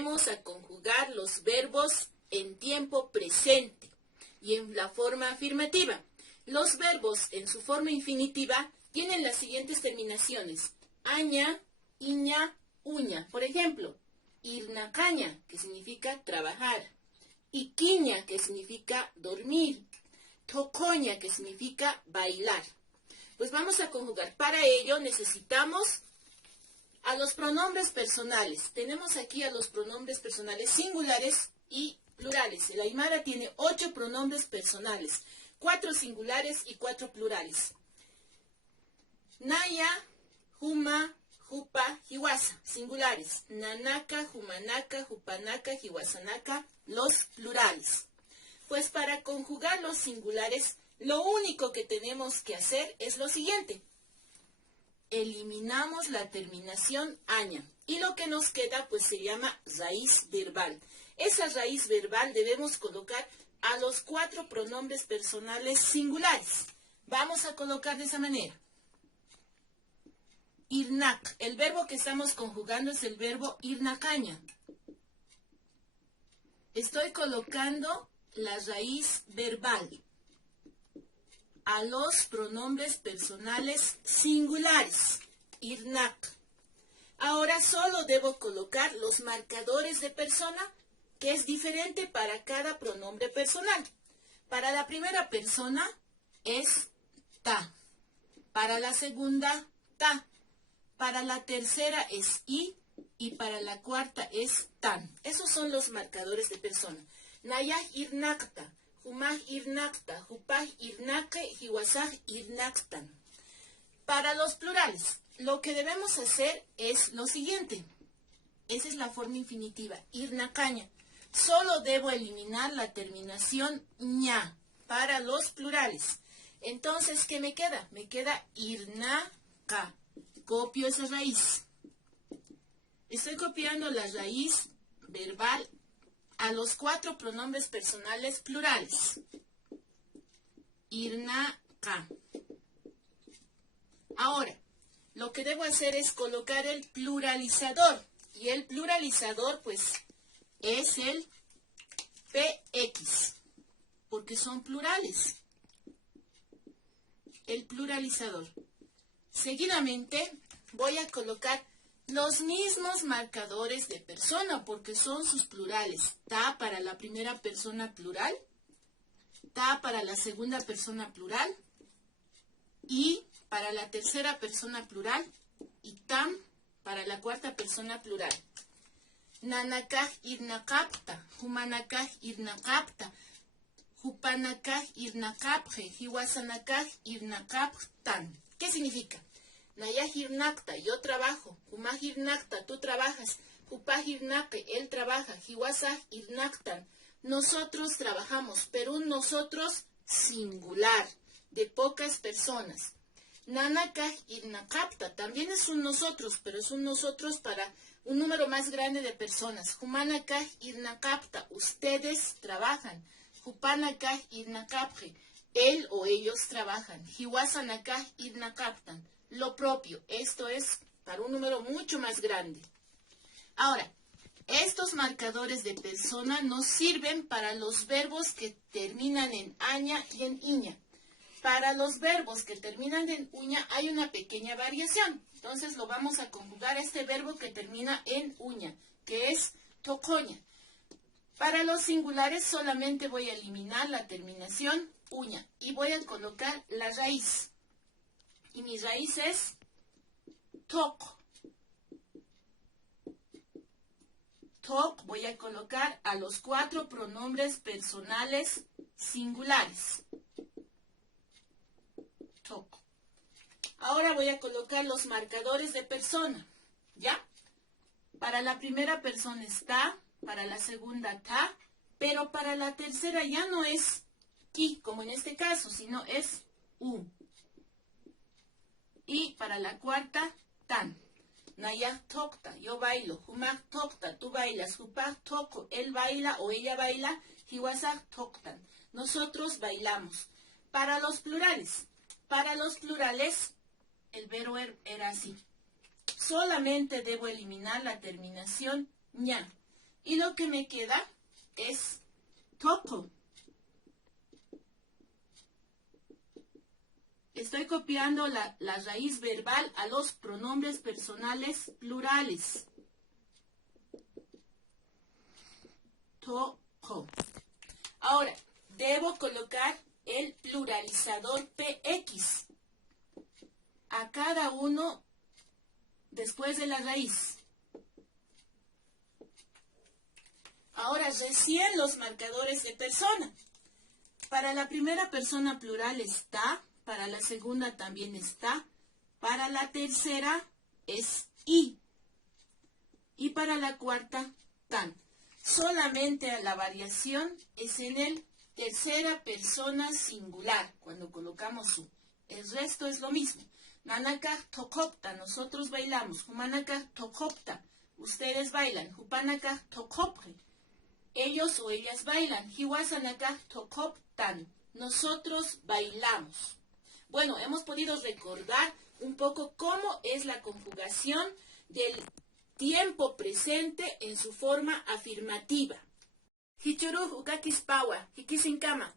aprendemos a conjugar los verbos en tiempo presente y en la forma afirmativa. Los verbos en su forma infinitiva tienen las siguientes terminaciones: aña, iña, uña. Por ejemplo, irnacaña, que significa trabajar, iquiña, que significa dormir, tocoña, que significa bailar. Pues vamos a conjugar. Para ello necesitamos a los pronombres personales. Tenemos aquí a los pronombres personales singulares y plurales. El aymara tiene 8 pronombres personales, 4 singulares y 4 plurales. Naya, juma, jupa, jiwasa, singulares. Nanaka, jumanaka, jupanaka, jiwasanaka, los plurales. Pues para conjugar los singulares, lo único que tenemos que hacer es lo siguiente. Eliminamos la terminación aña y lo que nos queda pues se llama raíz verbal. Esa raíz verbal debemos colocar a los 4 pronombres personales singulares. Vamos a colocar de esa manera. Irnak, el verbo que estamos conjugando es el verbo irnacaña. Estoy colocando la raíz verbal a los pronombres personales singulares, irnak. Ahora solo debo colocar los marcadores de persona, que es diferente para cada pronombre personal. Para la primera persona es ta, para la segunda ta, para la tercera es i y para la cuarta es tan. Esos son los marcadores de persona. Nayah irnakta, humah irnakta, jupah irnake, jiwasah irnaktan. Para los plurales, lo que debemos hacer es lo siguiente. Esa es la forma infinitiva, irnacaña. Solo debo eliminar la terminación ña para los plurales. Entonces, ¿qué me queda? Me queda irnaca. Copio esa raíz. Estoy copiando la raíz verbal a los 4 pronombres personales plurales. Irnaca. Ahora, lo que debo hacer es colocar el pluralizador. Y el pluralizador, pues, es el PX, porque son plurales. El pluralizador. Seguidamente, voy a colocar los mismos marcadores de persona, porque son sus plurales. Ta para la primera persona plural, ta para la segunda persona plural, y para la tercera persona plural, y tam para la cuarta persona plural. Nanakaj irnakapta, humanakaj irnakapta, hupanakaj irnakapje, hiwasanakaj irnakaptan. ¿Qué significa? Nayah irnakta, yo trabajo, humah irnakta, tú trabajas, hupah irnake, él trabaja, hiwasah irnaktan, nosotros trabajamos, pero un nosotros singular, de pocas personas. Nanakaj irnakapta, también es un nosotros, pero es un nosotros para un número más grande de personas. Humanakaj irnakapta, ustedes trabajan. Hupanakaj irnakapje, él o ellos trabajan. Hiwasanakaj irnakaptan, lo propio. Esto es para un número mucho más grande. Ahora, estos marcadores de persona nos sirven para los verbos que terminan en aña y en iña. Para los verbos que terminan en uña hay una pequeña variación. Entonces lo vamos a conjugar a este verbo que termina en uña, que es tocoña. Para los singulares solamente voy a eliminar la terminación uña y voy a colocar la raíz. Y mi raíz es toc. Toc voy a colocar a los 4 pronombres personales singulares. Toc. Ahora voy a colocar los marcadores de persona, ¿ya? Para la primera persona está, para la segunda ta, pero para la tercera ya no es ki, como en este caso, sino es u. Y para la cuarta, tan. Nayah tokta, yo bailo. Humah tokta, tú bailas. Hupah toko, él baila o ella baila. Hiwasah toktan, nosotros bailamos. Para los plurales, el verbo era así. Solamente debo eliminar la terminación ña. Y lo que me queda es toko. Estoy copiando la raíz verbal a los pronombres personales plurales. Toko. Ahora, debo colocar el pluralizador PX a cada uno después de la raíz. Ahora, recién los marcadores de persona. Para la primera persona plural está, para la segunda también está, para la tercera es y para la cuarta tan. Solamente la variación es en el tercera persona singular, cuando colocamos su. El resto es lo mismo. Manaka tokopta, nosotros bailamos. Humanaka tokopta, ustedes bailan. Hupanaka tokopre, ellos o ellas bailan. Hiwasanaka tokoptan, nosotros bailamos. Bueno, hemos podido recordar un poco cómo es la conjugación del tiempo presente en su forma afirmativa. Hichuru ukakis pawa, hikisinkama.